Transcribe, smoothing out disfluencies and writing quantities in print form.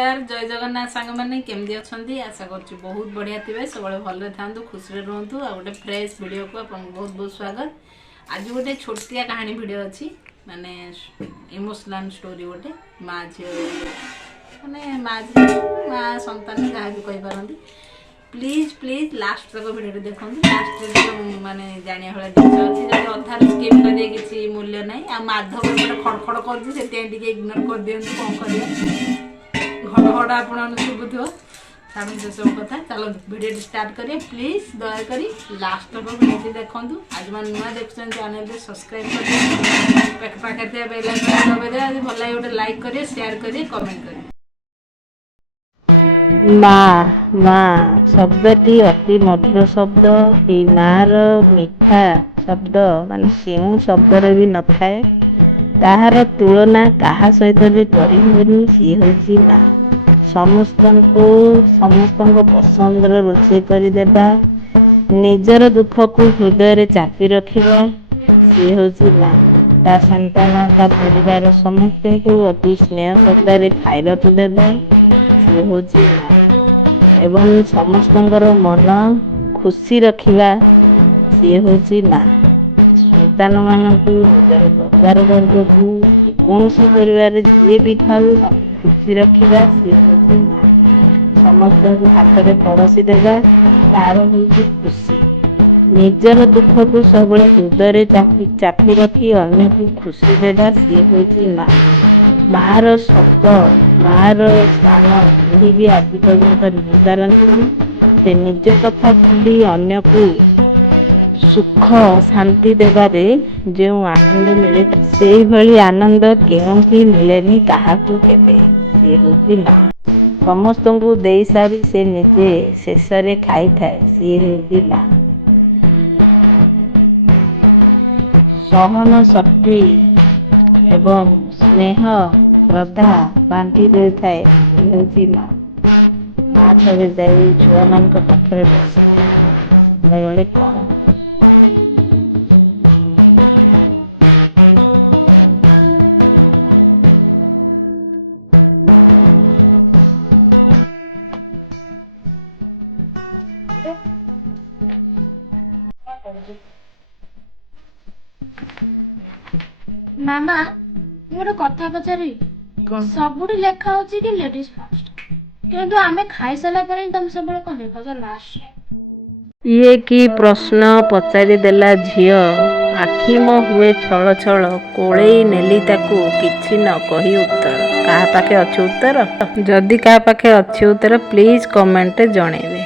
नमस्कार जय जगन्नाथ सांग मैंने केमती अच्छा आशा कर बहुत बढ़िया थे सब भले था खुशी रुहतु आ गए फ्रेश वीडियो को आप बहुत बहुत स्वागत। आज गोटे छोटिया कहानी वीडियो अच्छी माने इमोशनल स्टोरी गोटे माँ झी माने माँ संतान जहाँ भी कहींपारती प्लीज प्लीज लास्ट तक वीडियो देखो लास्ट माने जाना भाई जिन अच्छी जब अधार स्किप कर किसी मूल्य ना आ माधव खड़खड़ कर इग्नोर कर दिखाँ कौन कर घड़ आप शुभुव छाड़ू से सब कथा चलो वीडियो स्टार्ट करिए प्लीज दयाकोरी लास्ट तक वीडियो देखु आज मैं नुआ देखुन चैनल सब्सक्राइब कर पाखे बेल आइकन दबाई भल लगे गोटे लाइक करिए शेयर करिए कमेंट करिए। माँ माँ शब्दटी अति मधुर शब्द ये माँ रो मिठा शब्द मान केउं शब्दर भी न थाए ताहार तुलना कहा सहित भी करी हुएनी सी होची माँ समस्त पसंद रोषे करदेबा निजर दुख को हृदय चापी रखा सी होची माँ ता संतान ता परिवार समस्ते को अति स्नेह श्रद्धार खाइबाकू देबा सी होची माँ एवं समस्तंकर मन खुशी रखिबा सी होची माँ संतान मानक परिवार वर्ग को कौन परिवार जी भी थाऊ खुशी रखा सी होची माँ समस्त हाथ में पड़ोसी देगा तार होची खुशी निजर दुख को सब हृदय चापी रखी अन्य को खुशी देगा सी होची माँ मार शब्द मार स्थान यही भी आज पर्यंत नहीं से निज कथा भूली अन्य को सुख शांति देवारे जो आनंद मिले से भली आनंद केउंठी मिलेनी काहाकू केबे से होची माँ समस्त को दे सारी से निजे शेष खाई थाए सी होची माँ सहन शक्ति एवं स्नेह श्रद्धा बांटी दे थाए होची माँ माँ थे जाई छुआ मान पाखे बस मामा गोटे कथा पचारि सब लेखा होची कि लेडीज फर्स्ट किंतु आमे खाई सारा पर तुम सब कौन देखा लास्ट ये की प्रश्न पचारि देला झियो आखि मो हुए छल छल कोड़ेई नेली ताकू किछि न कही उत्तर कहा पाखे अच्छी उत्तर जदि कहा पाखे अच्छी उत्तर प्लीज कमेंट जणेबे।